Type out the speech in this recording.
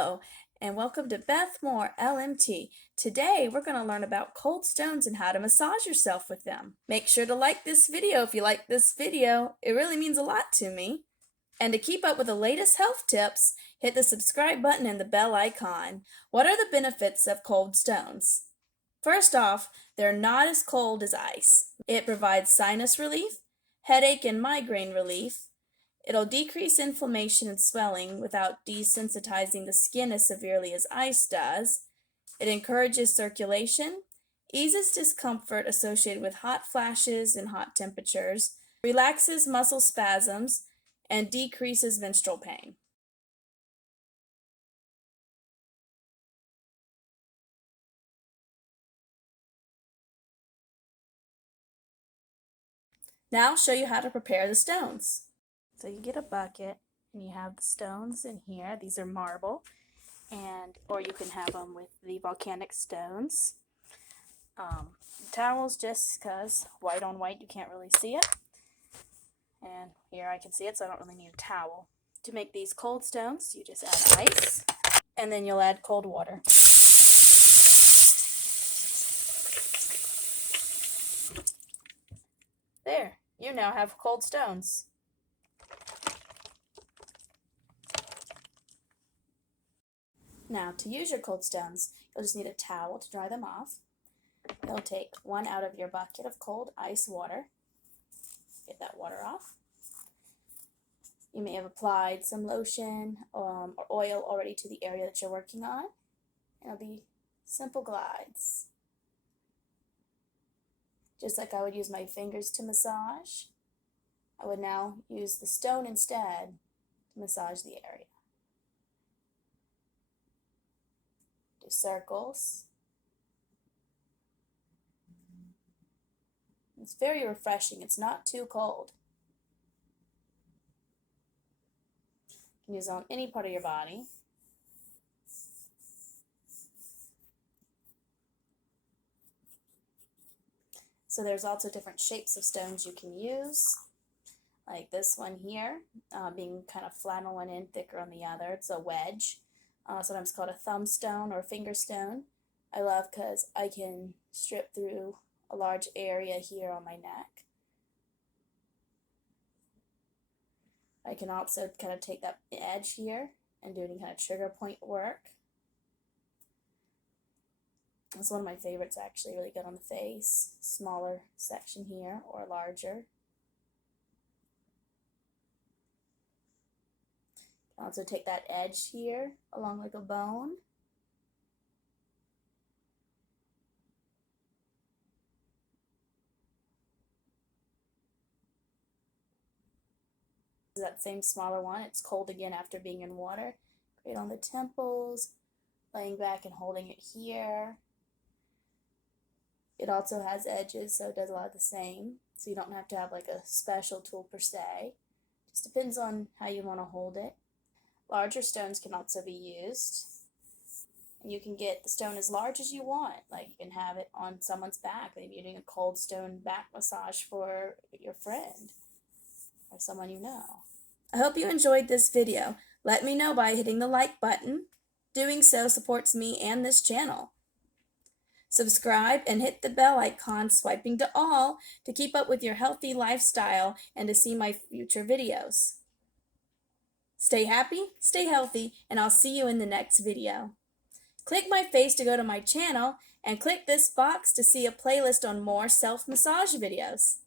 Hello, and welcome to Beth Moore LMT. Today, we're going to learn about cold stones and how to massage yourself with them. Make sure to like this video if you like this video. It really means a lot to me. And to keep up with the latest health tips, hit the subscribe button and the bell icon. What are the benefits of cold stones? First off, they're not as cold as ice. It provides sinus relief, headache and migraine relief. It'll decrease inflammation and swelling without desensitizing the skin as severely as ice does. It encourages circulation, eases discomfort associated with hot flashes and hot temperatures, relaxes muscle spasms, and decreases menstrual pain. Now I'll show you how to prepare the stones. So you get a bucket and you have the stones in here. These are marble, or you can have them with the volcanic stones. Towels, just because white on white you can't really see it. And here I can see it, so I don't really need a towel. To make these cold stones, you just add ice, and then you'll add cold water. There, you now have cold stones. Now, to use your cold stones, you'll just need a towel to dry them off. You'll take one out of your bucket of cold ice water. Get that water off. You may have applied some lotion or oil already to the area that you're working on. It'll be simple glides. Just like I would use my fingers to massage, I would now use the stone instead to massage the area. Do circles. It's very refreshing. It's not too cold. You can use it on any part of your body. So there's also different shapes of stones you can use, like this one here, being kind of flat on one end, thicker on the other. It's a wedge, sometimes called a thumb stone or finger stone. I love because I can strip through a large area here on my neck. I can also kind of take that edge here and do any kind of trigger point work. It's one of my favorites, actually, really good on the face. Smaller section here or larger. Also take that edge here along like a bone. That same smaller one, it's cold again after being in water. Great on the temples, laying back and holding it here. It also has edges, so it does a lot of the same. So you don't have to have like a special tool per se. Just depends on how you want to hold it. Larger stones can also be used. And you can get the stone as large as you want. Like you can have it on someone's back. Maybe you're doing a cold stone back massage for your friend or someone you know. I hope you enjoyed this video. Let me know by hitting the like button. Doing so supports me and this channel. Subscribe and hit the bell icon, swiping to all, to keep up with your healthy lifestyle and to see my future videos. Stay happy, stay healthy, and I'll see you in the next video. Click my face to go to my channel, and click this box to see a playlist on more self-massage videos.